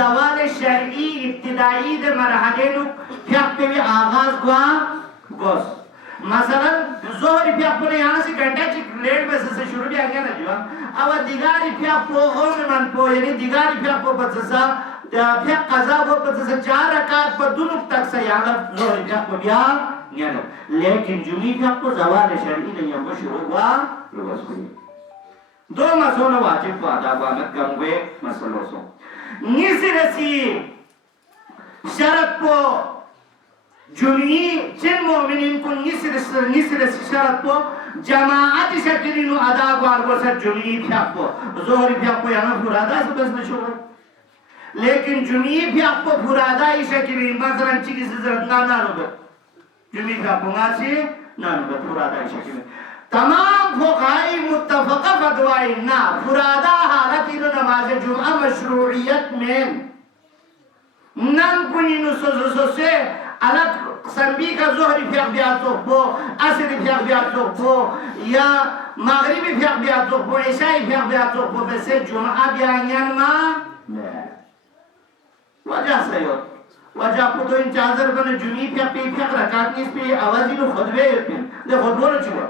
زوال شرعی ابتدائی دے مرحلے نو پیاک پہ بھی آغاز گوس مثلا ظہر پیاک پہ یہاں سے گھنٹہ چک لیٹ بس سے شروع بھی آگیا نا جو او دیگاری پیاک پہ غوم من پہ یعنی دیگاری پیاک پہ بچسا پیاک قضا پہ بچسا 4 رکعت پہ دنک تک سے یہاں ظہر پیاک پہ بیا لیکن جمعی پیاک پہ زوال شرعی نہیں ہم کو شروع ہوا روز ہوئی 2 مسئلہ واجب وعدہ وامد گمگوے مسئلہ سو نیسی رسی شرط پو جمعی چن مومنین کو نیسی رسی شرط پو جماعت شکرینو ادا گوار سر جمعی پیاک پو ظہری پیاک پو یہاں پورادا سے بس نشور لیکن جمعی پیاک پو پورادا ہی شکرین مثلا چکی سے ضرورت نانو گا جمعی پیاک پو گاسی نانو گا پورادا ہی شکرین تمام فقہائی متفقہ فتوائی نا فرادا حالت انو نماز جمعہ مشروعیت میں نم کنی نسوسو سے الگ سنبی کا ظہری فیق بیاتو پو عصری فیق بیاتو پو یا مغربی فیق بیاتو پو عشائی فیق بیاتو پو بسے جمعہ بیانیان ما وجہ سیوت وجہ کو تو ان چازر بنا جمعی فیق رکات نیس پہ آوازی نو خطبے پین دے خطبو نو چھوڑا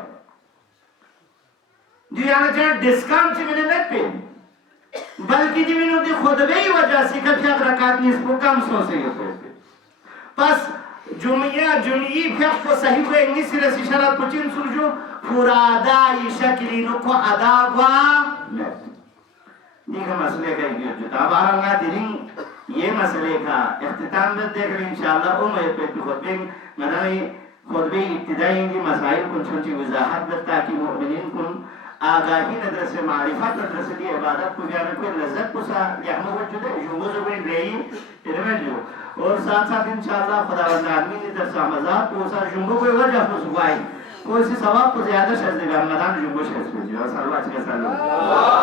دیانا چاہاں ڈسکاؤنٹ چی میں نے نہیں پین بلکہ دی منو دی خطبے ہی وجہ سے کہ فیق رکات نیس پو کم سو سے یہ تو پس جمعی فیق کو صحیح ہوئے انگیسی رسی شرط کو چین سرجو فرادائی شکلینو کو ادا گوا دیکھا مسئلے کا ایک جتا بارنگا دیرین یہ مسئلے کا اختتام بد دیکھ رہے انشاءاللہ میں پیٹی خطبے مدنی خطبے ابتدائی کی مسائل کن چھوٹی وضاحت بد تاکہ مؤمنین کن آگاہی ندر سے معرفت ندر سے دی عبادت کو جانا کوئی لذت کو سا یحمو وجود ہے جنگو سے کوئی رہی ارمین جو اور ساتھ ساتھ انشاءاللہ خداوند آدمین ندر سا مذاب کو سا جنگو کوئی وجہ کو سکوائی کوئی سی ثواب کو زیادہ شہز دے گا مدان جنگو شہز پہ جو صلی اللہ علیہ وسلم